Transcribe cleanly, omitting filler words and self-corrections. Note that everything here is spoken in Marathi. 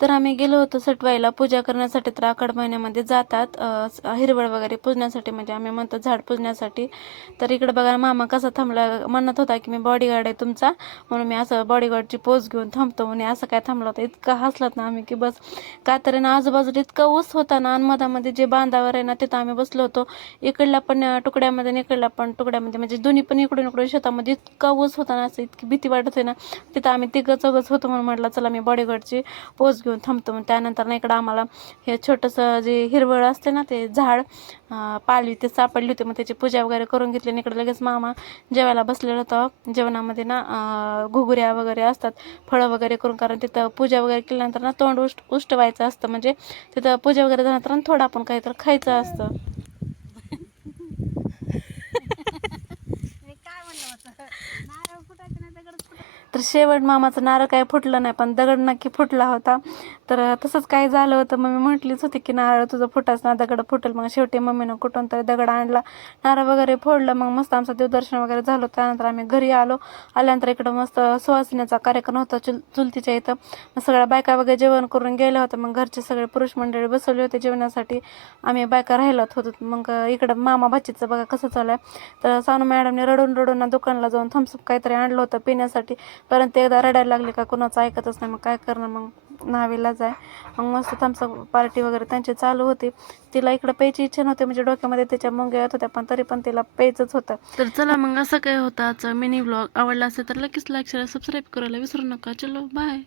तर आम्ही गेलो होतो सटवाईला पूजा करण्यासाठी. तर आखाड महिन्यामध्ये जातात हिरवळ वगैरे पूजण्यासाठी, म्हणजे आम्ही म्हणतो झाड पूजण्यासाठी. तर इकडे बघा मामा कसा थांबला, म्हणत होता की मी बॉडीगार्ड आहे तुमचा, म्हणून मी असं बॉडीगार्डची पोज घेऊन थांबतो म्हणे. असं काय थांबला होता, इतका हसलात ना आम्ही की बस. का तर ना आजूबाजूला इतका ऊस होता ना, आणि मधामध्ये जे बांधावर आहे ना तिथं आम्ही बसलो होतो. इकडला पण तुकड्यामध्ये आणि इकडला पण तुकड्यामध्ये, म्हणजे दोन्ही पण इकडून इकडून शेतामध्ये इतका ऊस होता ना, असं इतकी भीती वाटत आहे ना. तिथं आम्ही तिघं चौघच होतो, म्हणून म्हटलं चला मी बॉडीगार्डची पोज घेऊन थांबतो. मग त्यानंतर ना इकडं आम्हाला हे छोटंसं जे हिरवळ असते ना ते झाड पालवी ते सापडली होती, मग त्याची पूजा वगैरे करून घेतली. आणि इकडे लगेच मामा जेवायला बसलेलं होतं. जेवणामध्ये ना घुगऱ्या वगैरे असतात, फळं वगैरे करून, कारण तिथं पूजा वगैरे केल्यानंतर ना तोंड उष्टवायचं असतं, म्हणजे तिथं पूजा वगैरे झाल्यानंतर थोडं आपण काहीतरी खायचं असतं. तर शेवट मामाचं नारळ काय फुटलं नाही, पण दगड नक्की फुटला होता. तर तसंच काय झालं होतं. मम्मी म्हटलीच होती की नारळ तुझं फुटाच ना, दगड फुटेल. मग शेवटी मम्मीनं कुठून तरी दगड आणला, नारळ वगैरे फोडलं. मग मस्त आमचं देवदर्शन वगैरे झालं. त्यानंतर आम्ही घरी आलो. आल्यानंतर इकडं मस्त सुवासिनीचा कार्यक्रम होता चुलतीच्या इथं. मग सगळ्या बायका वगैरे जेवण करून गेल्या होत्या. मग घरचे सगळे पुरुष मंडळी बसवले होते जेवणासाठी, आम्ही बायका राहिलोत होतो. मग इकडं मामा भाचीचं बघा कसं चालू आहे. तर सानू मॅडमने रडून रडून ना दुकानला जाऊन थम्सअप काहीतरी आणलं होतं पिण्यासाठी, परंतु एकदा रडायला लागले का कुणाचं ऐकतच नाही. मग काय करणार, मग न्हावीलाच आहे. मग मस्त थम्सअप पार्टी वगैरे त्यांची चालू होती. तिला इकडं प्यायची इच्छा नव्हती, म्हणजे डोक्यामध्ये त्याच्या मुंग्या येत होत्या, पण तरी पण तिला प्यायचंच होतं. तर चला मग असं काय होतं आजचा मिनी व्लॉग. आवडला असेल तर लगेच लाईक शेअर सबस्क्राईब करायला विसरू नका. चलो बाय.